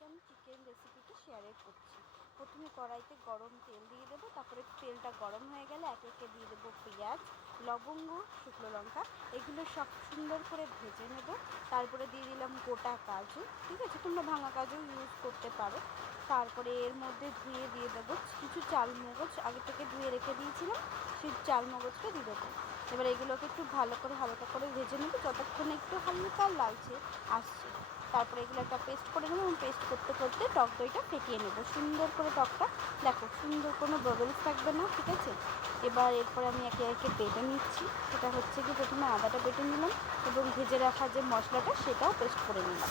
আজকে আমি চিকেন রেসিপিটা শেয়ার করছি। প্রথমে কড়াইতে গরম তেল দিয়ে দেবো, তারপরে তেলটা গরম হয়ে গেলে একে একে দিয়ে দেবো পেঁয়াজ, লবঙ্গ, শুকনো লঙ্কা, এগুলো সব সুন্দর করে ভেজে নেব। তারপরে দিয়ে দিলাম গোটা কাজু, ঠিক আছে, তোমরা ভাঙা কাজু ইউজ করতে পারো। তারপরে এর মধ্যে ধুয়ে দিয়ে দেবো কিছু চালমগজ, আগে থেকে ধুয়ে রেখে দিয়েছিলাম, সেই চালমগজটা দিয়ে দেবো। এবার এগুলোকে একটু ভালো করে হালকা করে ভেজে নেবো যতক্ষণ একটু হালকা লালচে আসছে। তারপরে এগুলো একটা পেস্ট করে নেবো এবং পেস্ট করতে করতে টক দইটা ফেটিয়ে নেবো সুন্দর করে। টকটা দেখো সুন্দর, কোনো বাবলস থাকবে না, ঠিক আছে। এবার এরপরে আমি একে একে বেটে নিচ্ছি। সেটা হচ্ছে কি, প্রথমে আদাটা বেটে নিলাম এবং ভেজে রাখা যে মশলাটা সেটাও পেস্ট করে নিলাম।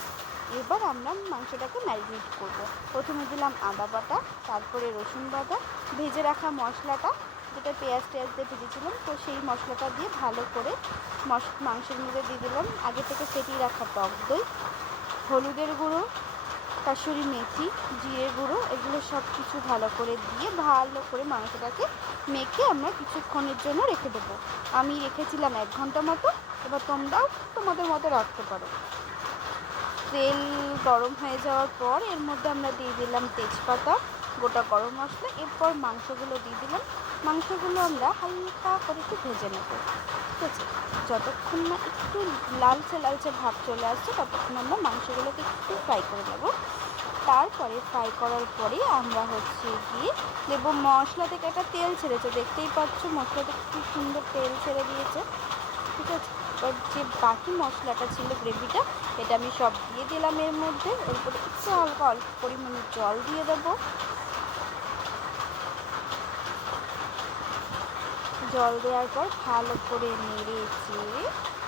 এবার আমরা মাংসটাকে ম্যারিনেট করব। প্রথমে দিলাম আদা বাটা, তারপরে রসুন বাটা, ভেজে রাখা মশলাটা যেটা পেঁয়াজ টেয়াজ দিয়ে ভেজেছিলাম, তো সেই মশলাটা দিয়ে ভালো করে মাংসের মধ্যে দিয়ে দিলাম আগে থেকে ফেটিয়ে রাখা টক দই, হলুদের গুঁড়ো, কাসুরি মেথি, জিরে গুঁড়ো, এগুলো সব কিছু ভালো করে দিয়ে ভালো করে মাংসটাকে মেখে আমরা কিছুক্ষণের জন্য রেখে দেবো। আমি রেখেছিলাম 1 ঘন্টা মতো। এবার তোমরাও তোমাদের মতো রাখতে পারো। তেল গরম হয়ে যাওয়ার পর এর মধ্যে আমরা দিয়ে দিলাম তেজপাতা, গোটা গরম মশলা, এরপর মাংসগুলো দিয়ে দিলাম। মাংসগুলো আমরা হালকা করে একটু ভেজে নেব, ঠিক আছে। যতক্ষণ না একটু লালচে লালচে ভাব চলে আসছে ততক্ষণ আমরা মাংসগুলোকে একটু ফ্রাই করে নেব। তারপরে ফ্রাই করার পরে আমরা গিয়ে দেব, মশলা থেকে একটা তেল ছেড়েছে, দেখতেই পাচ্ছ মশলা থেকে খুব সুন্দর তেল ছেড়ে দিয়েছে, ঠিক আছে। এবার যে বাকি মশলাটা ছিল, গ্রেভিটা, এটা আমি সব দিয়ে দিলাম এর মধ্যে। এরপরে একটু হালকা অল্প পরিমাণে জল দিয়ে দেবো। জল দেওয়ার পর ভালো করে নেড়ে চেড়ে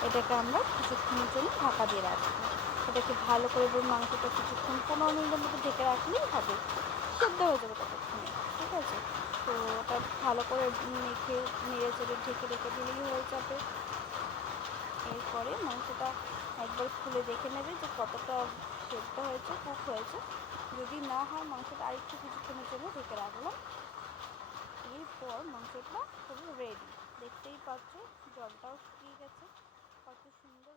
এটাকে আমরা কিছুক্ষণের জন্য ঢাকা দিয়ে রাখবো। এটাকে ভালো করে মাংসটা কিছুক্ষণ 15 মিনিটের মতো ঢেকে রাখলেই হবে, সেদ্ধ হয়ে যাবে ততক্ষণে, ঠিক আছে। তো ওটা ভালো করে মেখে নেড়ে চেড়ে ঢেকে রেখে দিলেই হয়ে যাবে। এরপরে মাংসটা একবার খুলে দেখে নেবে যে কতটা সেদ্ধ হয়েছে, কুক হয়েছে। যদি না হয় মাংসটা আরেকটু কিছুক্ষণের জন্য ঢেকে রাখলাম। এরপর মাংসটা পুরো রেডি, দেখতেই পাচ্ছ জলটাও শুকিয়ে গেছে, কত সুন্দর।